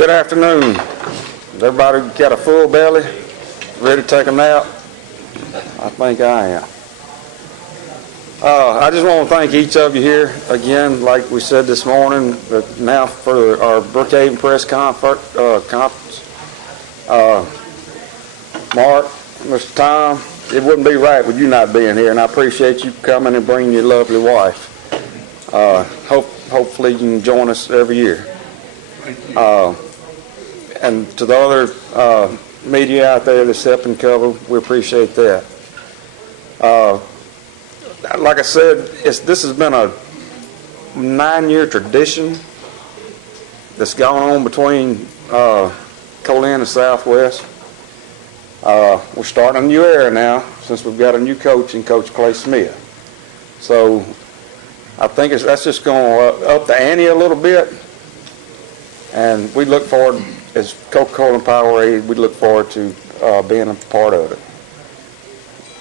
Good afternoon. Everybody got a full belly? Ready to take a nap? I think I am. I just want to thank each of you here again, like we said this morning, now for our Brookhaven Press Conference. Mark, Mr. Tom, it wouldn't be right with you not being here, and I appreciate you coming and bringing your lovely wife. Hopefully you can join us every year. And to the other media out there that's helping cover, we appreciate that. Like I said, this has been a 9-year tradition that's gone on between Colin and Southwest. We're starting a new era now since we've got a new coach in Coach Clay Smith. So I think that's just going to up the ante a little bit. And we look forward, as Coca-Cola and Powerade, we look forward to being a part of it.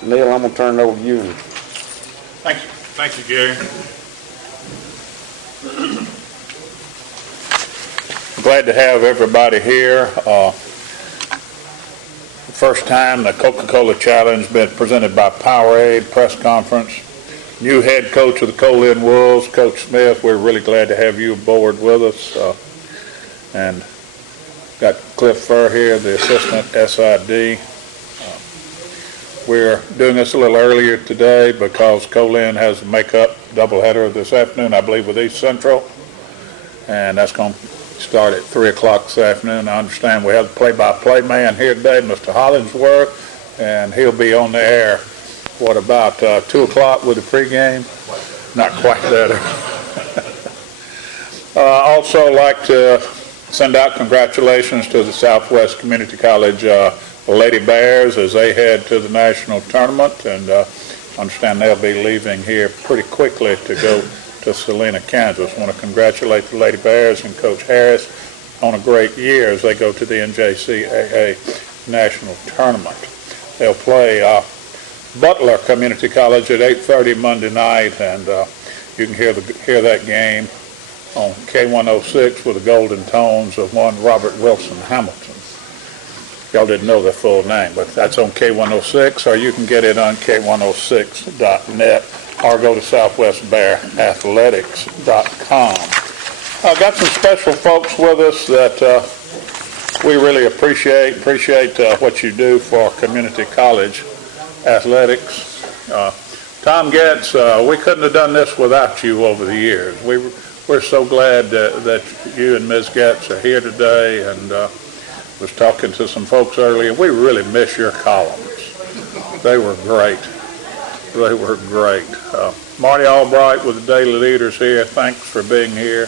Neil, I'm going to turn it over to you. Thank you. Thank you, Gary. Glad to have everybody here. First time the Coca-Cola Challenge been presented by Powerade press conference. New head coach of the Colin Wolves, Coach Smith. We're really glad to have you aboard with us. And got Cliff Furr here, the assistant SID. We're doing this a little earlier today because Colin has a make-up doubleheader this afternoon, I believe, with East Central. And that's going to start at 3 o'clock this afternoon. I understand we have the play-by-play man here today, Mr. Hollingsworth, and he'll be on the air, about 2 o'clock with the pregame? Not quite that early. Also like to send out congratulations to the Southwest Community College Lady Bears as they head to the national tournament, and understand they'll be leaving here pretty quickly to go to Salina, Kansas. I want to congratulate the Lady Bears and Coach Harris on a great year as they go to the NJCAA national tournament. They'll play Butler Community College at 8:30 Monday night, and you can hear that game on K106 with the golden tones of one Robert Wilson Hamilton. Y'all didn't know their full name, but that's on K106, or you can get it on K106.net, or go to southwestbearathletics.com. I've got some special folks with us that we really appreciate what you do for community college athletics. Tom Getz, we couldn't have done this without you over the years. We're so glad that you and Ms. Getz are here today, and was talking to some folks earlier. We really miss your columns. They were great. They were great. Marty Albright with the Daily Leaders here. Thanks for being here.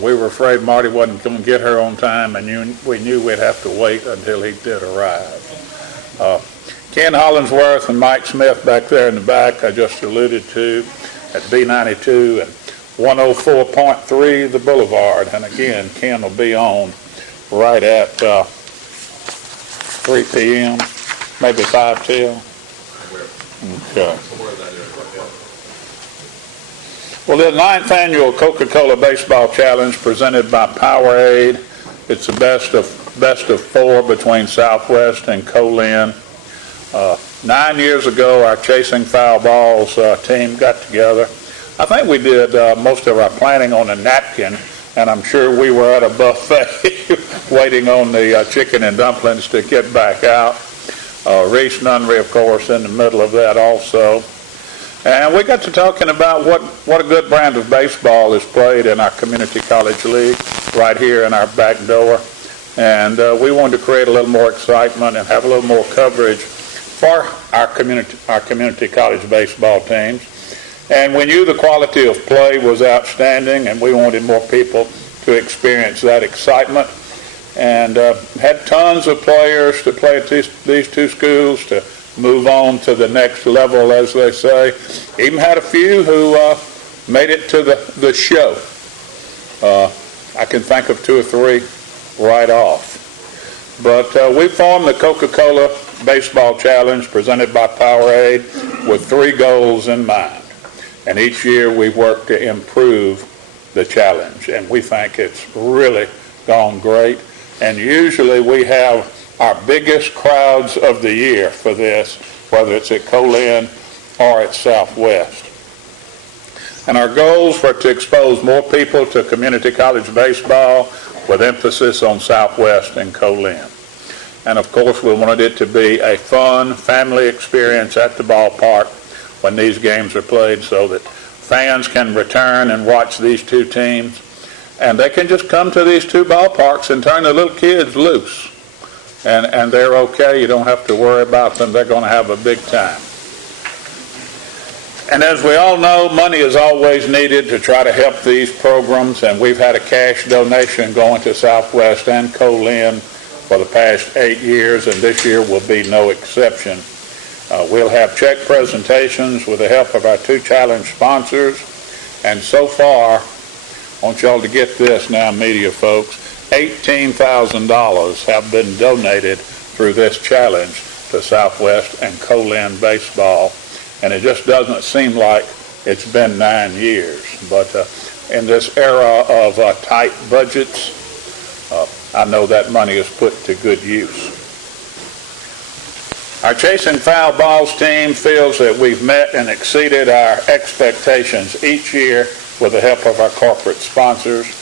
We were afraid Marty wasn't going to get here on time, and we knew we'd have to wait until he did arrive. Ken Hollingsworth and Mike Smith back there in the back, I just alluded to, at B92 and 104.3 the Boulevard. And again, Ken will be on right at 3 p.m., maybe 5 till. Okay. Well, the 9th annual Coca-Cola Baseball Challenge presented by Powerade. It's the best of 4 between Southwest and Colin. 9 years ago, our Chasing Foul Balls team got together. I think we did most of our planning on a napkin, and I'm sure we were at a buffet waiting on the chicken and dumplings to get back out. Reese Nunnery, of course, in the middle of that also. And we got to talking about what a good brand of baseball is played in our community college league right here in our back door. And we wanted to create a little more excitement and have a little more coverage for our community college baseball teams. And we knew the quality of play was outstanding, and we wanted more people to experience that excitement. And had tons of players to play at these two schools to move on to the next level, as they say. Even had a few who made it to the show. I can think of 2 or 3 right off. But we formed the Coca-Cola Baseball Challenge presented by Powerade with 3 goals in mind. And each year we work to improve the challenge. And we think it's really gone great. And usually we have our biggest crowds of the year for this, whether it's at Colin or at Southwest. And our goals were to expose more people to community college baseball with emphasis on Southwest and Colin. And of course, we wanted it to be a fun family experience at the ballpark when these games are played, so that fans can return and watch these two teams. And they can just come to these two ballparks and turn the little kids loose. And they're okay. You don't have to worry about them. They're going to have a big time. And as we all know, money is always needed to try to help these programs, and we've had a cash donation going to Southwest and Colin for the past 8 years, and this year will be no exception. We'll have check presentations with the help of our two challenge sponsors, and so far, I want y'all to get this now, media folks, $18,000 have been donated through this challenge to Southwest and Colin baseball. And it just doesn't seem like it's been 9 years. But in this era of tight budgets, I know that money is put to good use. Our Chasing Foul Balls team feels that we've met and exceeded our expectations each year with the help of our corporate sponsors.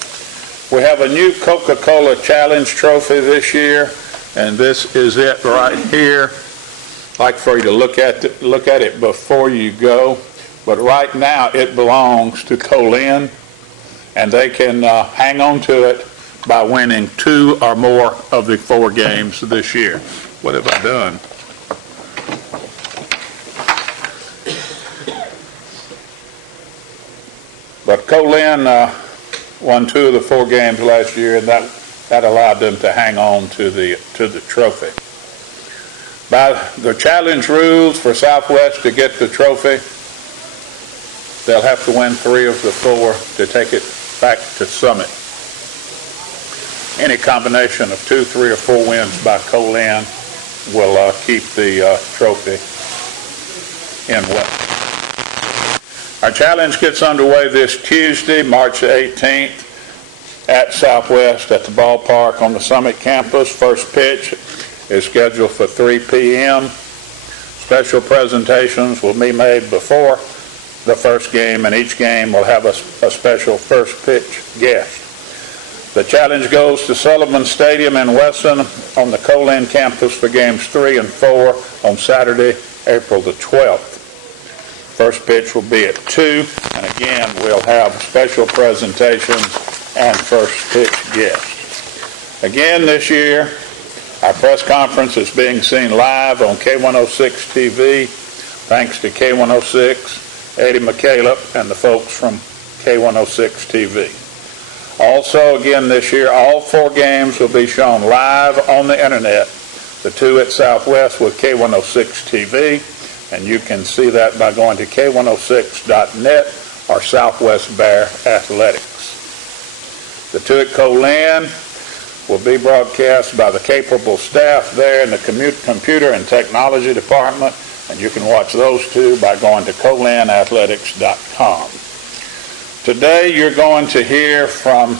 We have a new Coca-Cola Challenge trophy this year, and this is it right here. I'd like for you to look at it before you go, but right now it belongs to Colin, and they can hang on to it by winning 2 or more of the 4 games this year. What have I done? But Colin won 2 of the 4 games last year, and that allowed them to hang on to the trophy. By the challenge rules for Southwest to get the trophy, they'll have to win 3 of the 4 to take it back to Summit. Any combination of 2, 3, or 4 wins by Colin will keep the trophy in West. Our challenge gets underway this Tuesday, March 18th, at Southwest at the ballpark on the Summit campus. First pitch is scheduled for 3 p.m. Special presentations will be made before the first game, and each game will have a special first pitch guest. The challenge goes to Sullivan Stadium in Weston on the Colin campus for games 3 and 4 on Saturday, April the 12th. First pitch will be at 2, and again, we'll have special presentations and first pitch guests. Again, this year, our press conference is being seen live on K106 TV, thanks to K106, Eddie McCaleb, and the folks from K106 TV. Also, again this year, all 4 games will be shown live on the internet, the 2 at Southwest with K106 TV, and you can see that by going to K106.net or Southwest Bear Athletics. The 2 at Colin will be broadcast by the capable staff there in the computer and technology department, and you can watch those 2 by going to colinathletics.com. Today you're going to hear from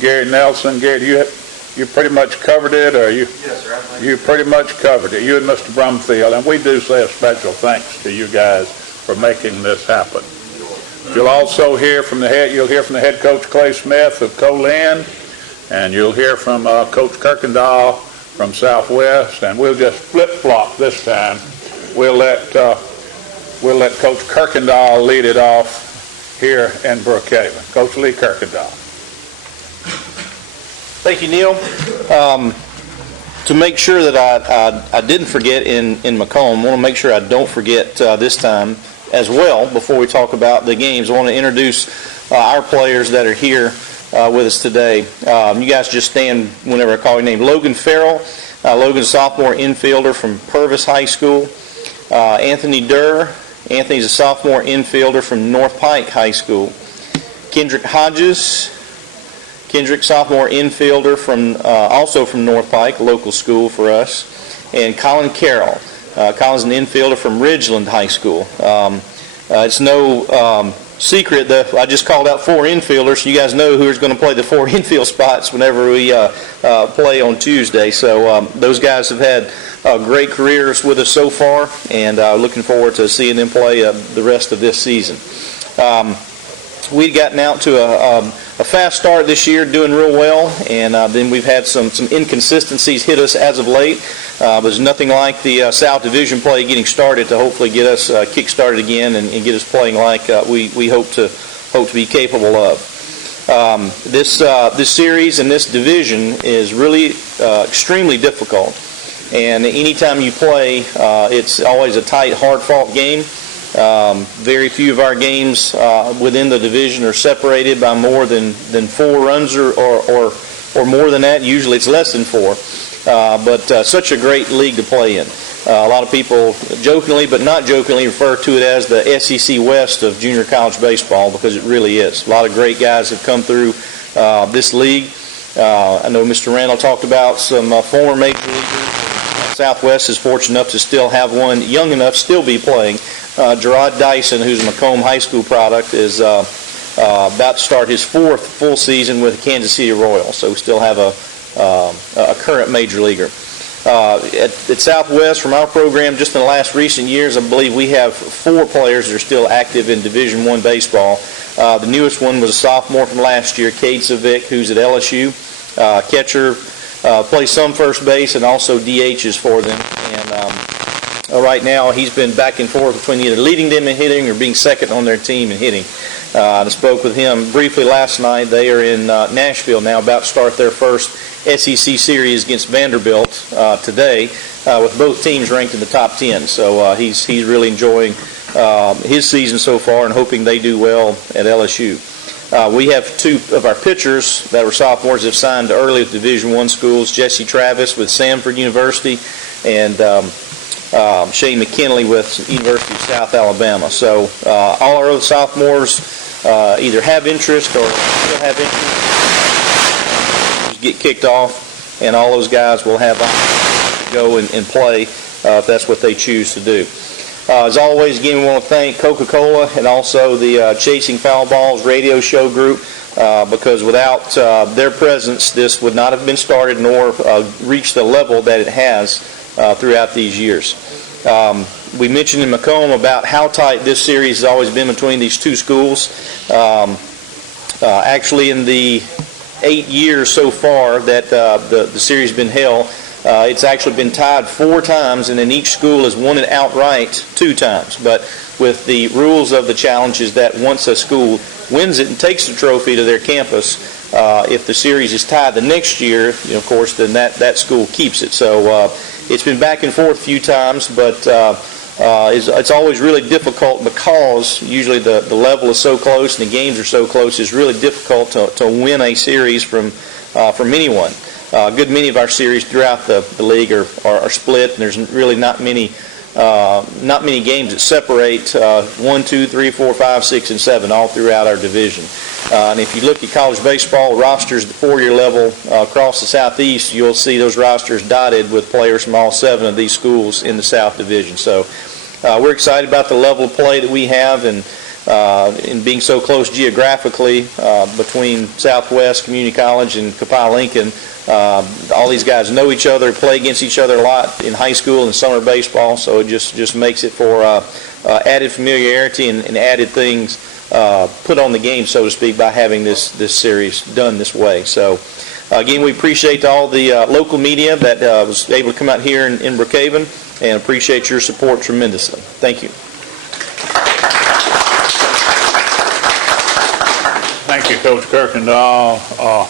Gary Nelson. Gary, you pretty much covered it, or you? Yes, sir. You pretty much covered it. You and Mr. Brumfield, and we do say a special thanks to you guys for making this happen. You'll also hear from the head coach Clay Smith of Colin, and you'll hear from Coach Kirkendall from Southwest, and we'll just flip-flop this time. We'll let Coach Kirkendall lead it off here in Brookhaven. Coach Lee Kirkendall. Thank you, Neil. To make sure that I didn't forget in Macomb, I want to make sure I don't forget this time as well before we talk about the games. I want to introduce our players that are here with us today. You guys just stand whenever I call your name. Logan Farrell. Logan's a sophomore infielder from Purvis High School. Anthony Durr. Anthony's a sophomore infielder from North Pike High School. Kendrick Hodges. Kendrick, sophomore infielder from also from North Pike, a local school for us. And Colin Carroll. Colin's an infielder from Ridgeland High School. It's no secret, I just called out 4 infielders. You guys know who's going to play the 4 infield spots whenever we play on Tuesday. So those guys have had great careers with us so far, and looking forward to seeing them play the rest of this season. We'd gotten out to a fast start this year, doing real well, and then we've had some inconsistencies hit us as of late. But there's nothing like the South Division play getting started to hopefully get us kick-started again and get us playing like we hope to be capable of. This series and this division is really extremely difficult, and anytime you play, it's always a tight, hard-fought game. Very few of our games within the division are separated by more than 4 runs or more than that. Usually it's less than 4. But such a great league to play in. A lot of people jokingly, but not jokingly, refer to it as the SEC West of junior college baseball, because it really is. A lot of great guys have come through this league. I know Mr. Randall talked about some former major leaguers. Southwest is fortunate enough to still have one young enough still be playing. Gerard Dyson, who's a Macomb High School product, is about to start his 4th full season with the Kansas City Royals. So we still have a current major leaguer. At Southwest, from our program, just in the last recent years, I believe we have 4 players that are still active in Division I baseball. The newest one was a sophomore from last year, Cade Savick, who's at LSU. Catcher, plays some first base and also DHs for them. And right now, he's been back and forth between either leading them in hitting or being second on their team in hitting. I spoke with him briefly last night. They are in Nashville now, about to start their first SEC series against Vanderbilt today, with both teams ranked in the top 10. So he's really enjoying his season so far and hoping they do well at LSU. We have 2 of our pitchers that were sophomores that have signed early with Division I schools, Jesse Travis with Samford University and Shane McKinley with University of South Alabama. So all our other sophomores either have interest or still have interest, get kicked off, and all those guys will have to go and play if that's what they choose to do. As always, again, we want to thank Coca-Cola and also the Chasing Foul Balls radio show group, because without their presence, this would not have been started nor reached the level that it has throughout these years. We mentioned in Macomb about how tight this series has always been between these 2 schools. Actually, in the 8 years so far that the series has been held, it's actually been tied 4 times, and then each school has won it outright 2 times. But with the rules of the challenge is that once a school wins it and takes the trophy to their campus, if the series is tied the next year, of course, then that school keeps it. So it's been back and forth a few times, but it's always really difficult because usually the level is so close and the games are so close. It's really difficult to win a series from anyone. A good many of our series throughout the league are split, and there's really not many games that separate 1, 2, 3, 4, 5, 6, and 7 all throughout our division. And if you look at college baseball rosters at the 4-year level across the Southeast, you'll see those rosters dotted with players from all 7 of these schools in the South Division. So we're excited about the level of play that we have, and being so close geographically between Southwest Community College and Copiah Lincoln. All these guys know each other, play against each other a lot in high school and summer baseball, so it just makes it for added familiarity and added things put on the game, so to speak, by having this series done this way. So again, we appreciate all the local media that was able to come out here in Brookhaven, and appreciate your support tremendously. Thank you. Thank you, Coach Kirkland. I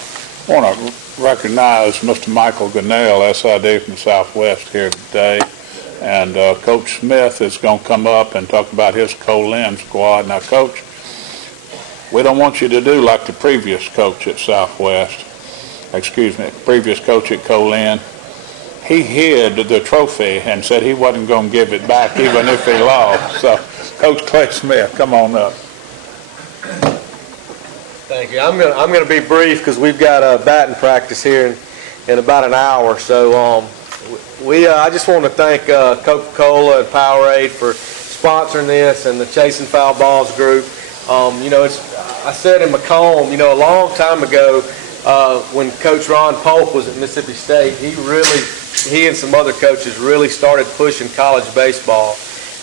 want to recognize Mr. Michael Gunnell, SID from Southwest here today. And Coach Smith is going to come up and talk about his Colin squad. Now, Coach, we don't want you to do like the previous coach at Southwest. Previous coach at Colin. He hid the trophy and said he wasn't going to give it back even if he lost. So, Coach Clay Smith, come on up. Thank you. I'm going to be brief because we've got a batting practice here in about an hour. So I just want to thank Coca-Cola and Powerade for sponsoring this, and the Chasing Foul Balls group. I said in Macomb, a long time ago, when Coach Ron Polk was at Mississippi State, he and some other coaches really started pushing college baseball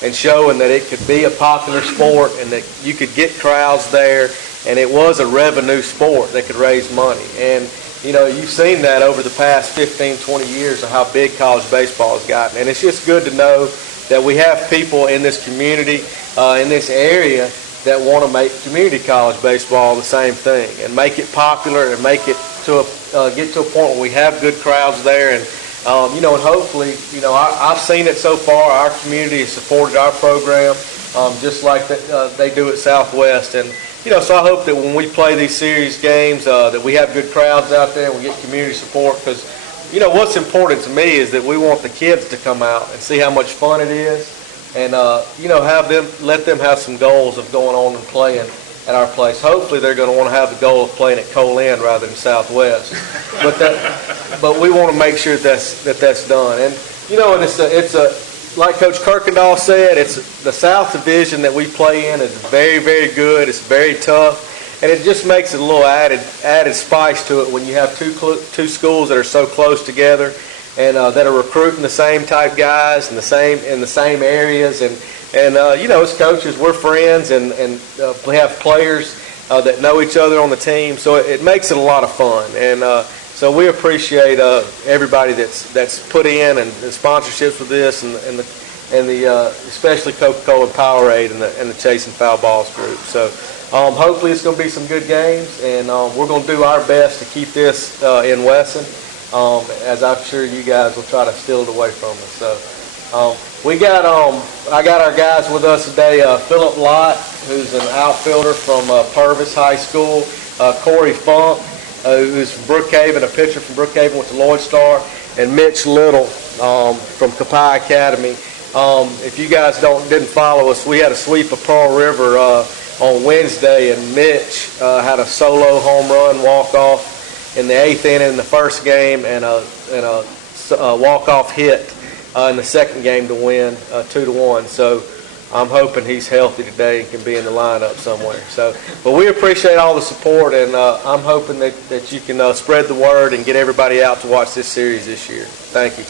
and showing that it could be a popular sport and that you could get crowds there, and it was a revenue sport that could raise money. And you've seen that over the past 15, 20 years of how big college baseball has gotten. And it's just good to know that we have people in this community, in this area, that want to make community college baseball the same thing and make it popular and make it get to a point where we have good crowds there. And and hopefully, I've seen it so far. Our community has supported our program just like they do at Southwest. And so I hope that when we play these series games, that we have good crowds out there and we get community support, because what's important to me is that we want the kids to come out and see how much fun it is, and let them have some goals of going on and playing at our place. Hopefully they're going to want to have the goal of playing at Cole-Lynn rather than Southwest, but we want to make sure that's done. And and it's a like Coach Kirkendall said, it's the South Division that we play in is very, very good. It's very tough, and it just makes it a little added spice to it when you have two schools that are so close together and that are recruiting the same type guys in the same areas. And as coaches, we're friends, and we have players that know each other on the team, so it makes it a lot of fun. And so we appreciate everybody that's put in and the sponsorships with this, and the especially Coca-Cola and Powerade and the Chasing Foul Balls group. So hopefully it's going to be some good games, and we're going to do our best to keep this in Wesson, as I'm sure you guys will try to steal it away from us. So I got our guys with us today. Philip Lott, who's an outfielder from Purvis High School. Corey Funk, who's from Brookhaven, a pitcher from Brookhaven, went to Lloyd Star, and Mitch Little from Copiah Academy. If you guys didn't follow us, we had a sweep of Pearl River on Wednesday, and Mitch had a solo home run walk-off in the 8th inning in the first game, and a walk-off hit in the second game to win 2-1. So I'm hoping he's healthy today and can be in the lineup somewhere. But we appreciate all the support, and I'm hoping that you can spread the word and get everybody out to watch this series this year. Thank you.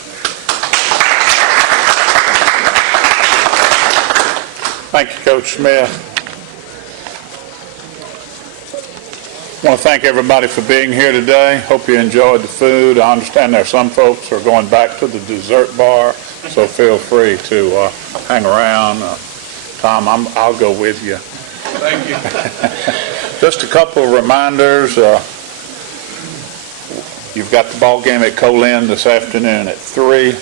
Thank you, Coach Smith. I want to thank everybody for being here today. Hope you enjoyed the food. I understand there are some folks who are going back to the dessert bar, so feel free to hang around. Tom, I'll go with you. Thank you. Just a couple of reminders. You've got the ball game at Cole-Lynn this afternoon at 3.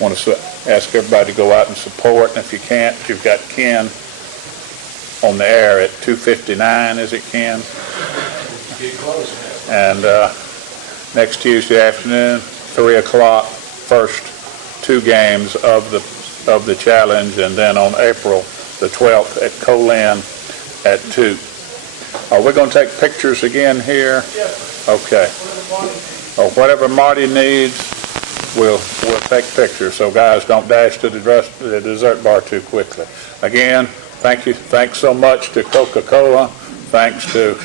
Want to ask everybody to go out and support. And if you can't, you've got Ken on the air at 2:59. Is it Ken? Get close. And next Tuesday afternoon, 3 o'clock, first 2 games of the challenge, and then on April the 12th at Cole-Lynn at 2. We're going to take pictures again here. Yes. Okay. Whatever Marty needs, we'll take pictures. So guys, don't dash to the dessert bar too quickly. Again, thank you. Thanks so much to Coca-Cola. Thanks to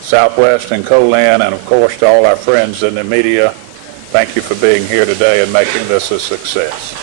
Southwest and Cole-Lynn, and of course to all our friends in the media. Thank you for being here today and making this a success.